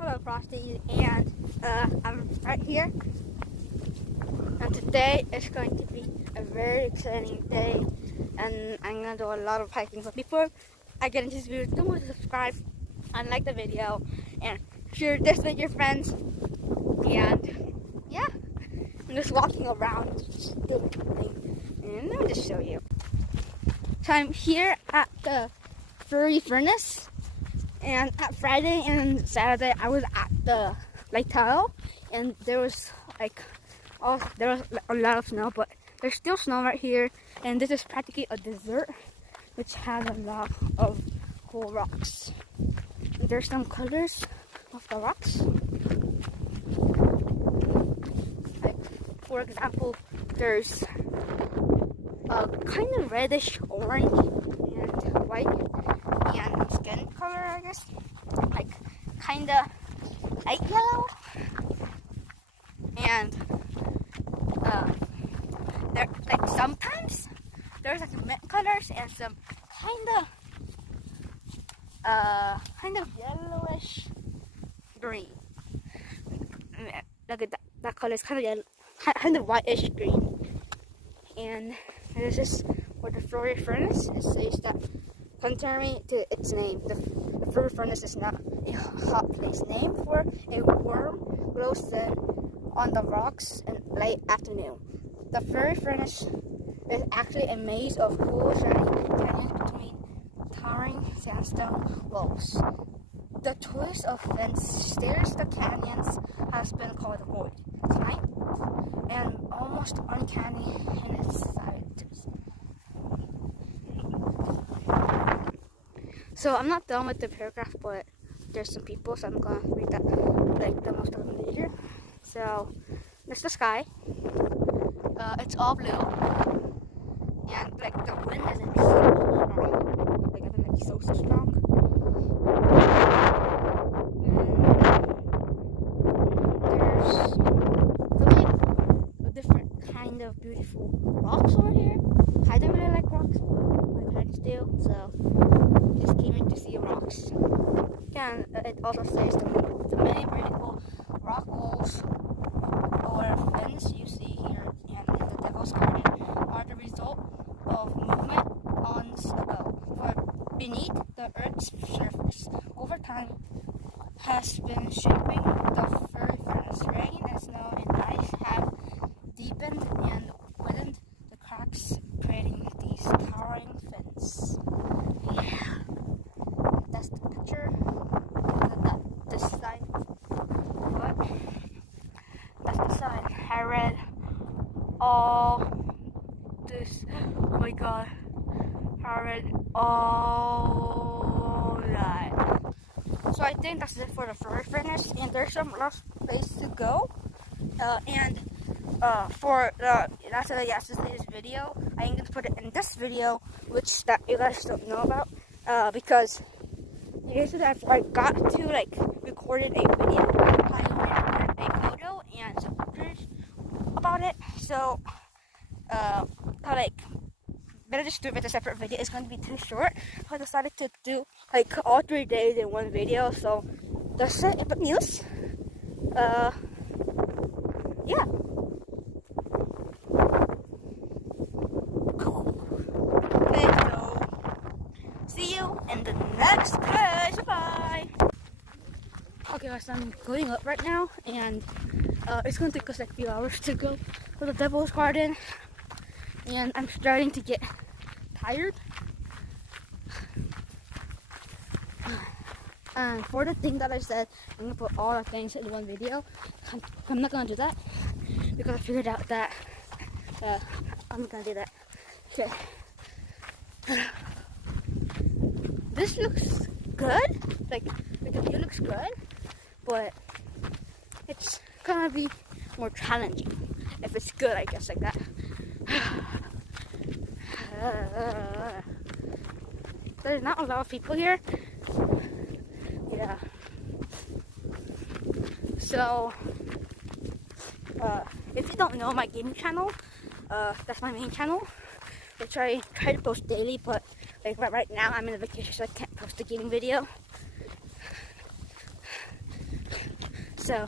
Hello, Frosty, and I'm right here. And today is going to be a very exciting day, and I'm gonna do a lot of hiking. But before I get into this video, don't forget to subscribe and like the video, and share this with your friends. And yeah, I'm just walking around, just doing thing, and let me just show you. So I'm here at the furry furnace. And at Friday and Saturday, I was at the Lake Tahoe, and there was a lot of snow, but there's still snow right here. And this is practically a desert, which has a lot of cool rocks. And there's some colors of the rocks. Like, for example, there's a kind of reddish orange and white and skin color, I guess, like kinda light yellow, and there, like, sometimes there's like mint colors and some kind of yellowish green. Look at that color is kind of yellow, kind of whitish green. And this is for the furry furnace. It says that, contrary to its name, the furry furnace is not a hot place named for a warm, glows then on the rocks in late afternoon. The furry furnace is actually a maze of cool, shiny canyons between towering sandstone walls. The choice of fence stairs the canyons has been called void, tight, and almost uncanny in its size. So I'm not done with the paragraph, but there's some people, so I'm gonna read that, like, the most of them later. So there's the sky. It's all blue, and like the wind isn't so strong. Like, I think it's so strong. And there's a different kind of beautiful rocks over here. I don't really like rocks, but my parents do, so just came in to see rocks. And it also says the many vertical rock walls or fence you see here in the Devil's Garden are the result of movement eons ago. For beneath the Earth's surface, over time, has been shaping the furry furnace. Rain and snow and ice have deepened and widened the cracks, creating these towering fence. Yeah, that's the picture. This side, but that's the side. I read all this. Oh my god, I read all that. So I think that's it for the furry furnace, and there's some last place to go. For that's yesterday's video. I'm going to put it in this video, which that you guys don't know about, because you guys said that I got to like recorded a video, I recorded a photo and some pictures about it. So I like better just do it as a separate video. It's going to be too short. So I decided to do like all 3 days in one video. So that's it. But news. Yeah. Okay, so see you in the next page. Bye. Okay, guys, I'm going up right now, and it's going to take us like a few hours to go to the Devil's Garden, and I'm starting to get tired. And for the thing that I said, I'm going to put all the things in one video. I'm not going to do that, because I figured out that I'm not going to do that. Okay. This looks good, like the view looks good, but it's gonna be more challenging if it's good, I guess, like that. There's not a lot of people here. Yeah. So, if you don't know my gaming channel, that's my main channel, which I try to post daily, but like right now I'm in a vacation, so I can't post a gaming video. So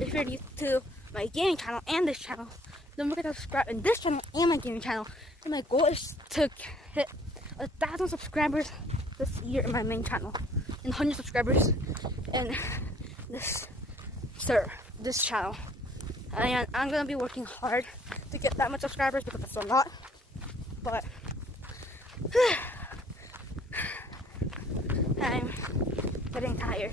if you're new to my gaming channel and this channel, don't forget to subscribe in this channel and my gaming channel. And my goal is to hit 1,000 subscribers this year in my main channel, and 100 subscribers in this channel. And I'm gonna be working hard to get that much subscribers because it's a lot. But I'm getting tired.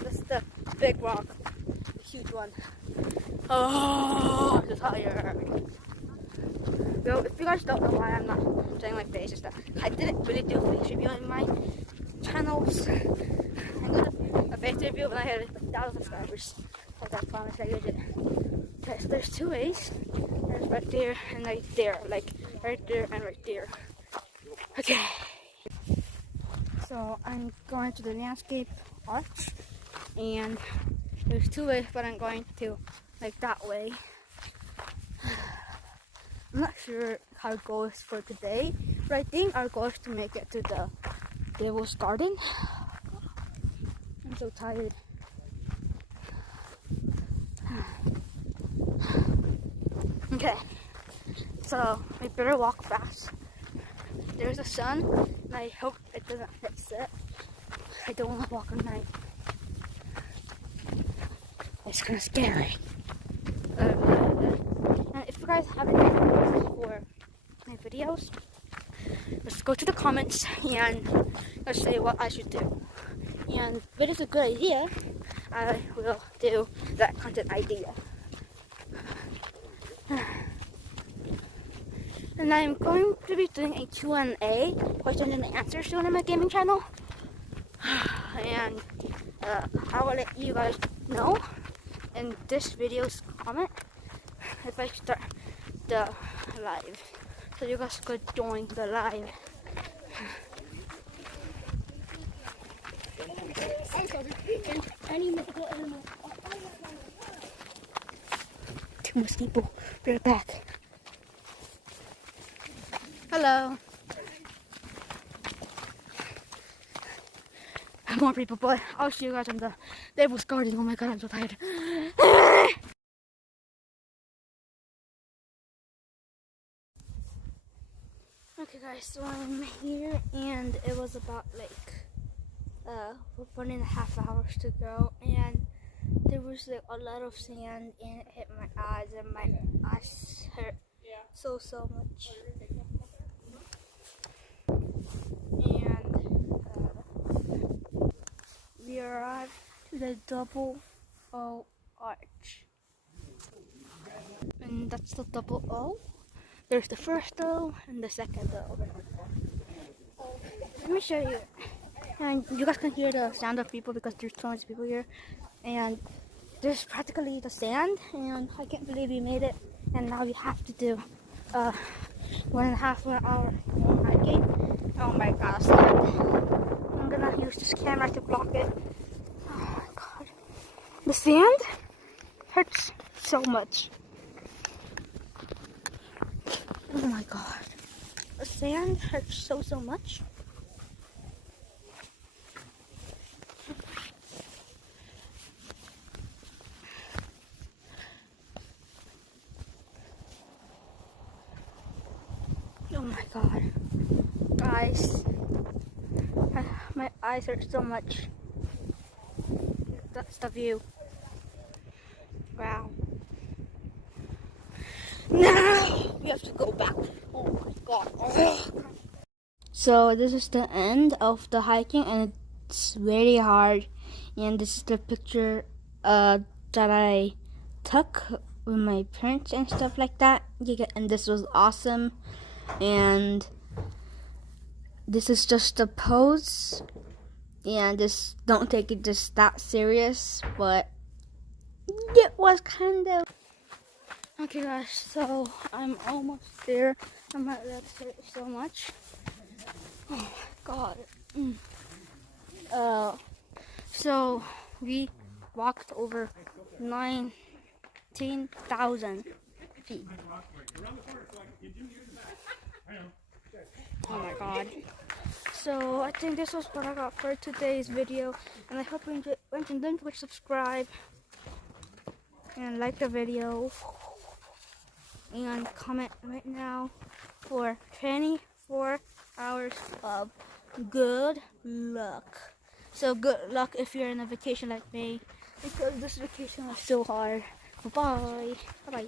This is the big rock, the huge one. Oh, I'm so tired. So if you guys don't know why I'm not showing my face and stuff, I didn't really do a face review on my channels. I did a face review when I had 1,000 subscribers. Like I promised I did it. There's two ways. There's right there and right there. Like right there and right there. Okay. So I'm going to the landscape arch, and there's two ways, but I'm going to like that way. I'm not sure how it goes for today, but I think our goal is to make it to the Devil's Garden. I'm so tired. Okay, so I better walk fast. There's the sun, and I hope it doesn't hit set. I don't want to walk at night. It's kind of scary. And if you guys have any ideas for my videos, just go to the comments and just say what I should do. And if it is a good idea, I will do that content idea. And I'm going to be doing a Q&A, question and answer soon on my gaming channel. And I will let you guys know in this video's comment if I start the live, so you guys could join the live. Two more people. Be right back. Hello. More people, but I'll see you guys on the Devil's Garden. Oh my god, I'm so tired. Okay guys, so I'm here and it was about like 1.5 hours to go, and there was like a lot of sand and it hit my eyes and my eyes hurt so much. And we arrived to the double O arch, and that's the double O. There's the first O and the second O. Let me show you. And you guys can hear the sound of people because there's so much people here. And there's practically the sand, and I can't believe we made it. And now we have to do 1.5 hour hiking. Oh my gosh. I'm gonna use this camera to block it. Oh my god. The sand hurts so much. Oh my god. The sand hurts so much. Oh my god. Guys, my eyes hurt so much. That's the view. Wow. No! We have to go back. Oh my god. Ugh. So this is the end of the hiking, and it's very hard. And this is the picture that I took with my parents and stuff like that. And this was awesome. And this is just a pose. And this, don't take it just that serious, but it was kind of. Okay guys, so I'm almost there, and my legs hurt so much. Oh my god. So we walked over 19,000 feet. Oh my god. So I think this was what I got for today's video, and I hope you enjoyed. And don't forget to subscribe and like the video and comment right now for 24 hours of good luck. So good luck if you're on a vacation like me, because this vacation was so hard. Bye bye.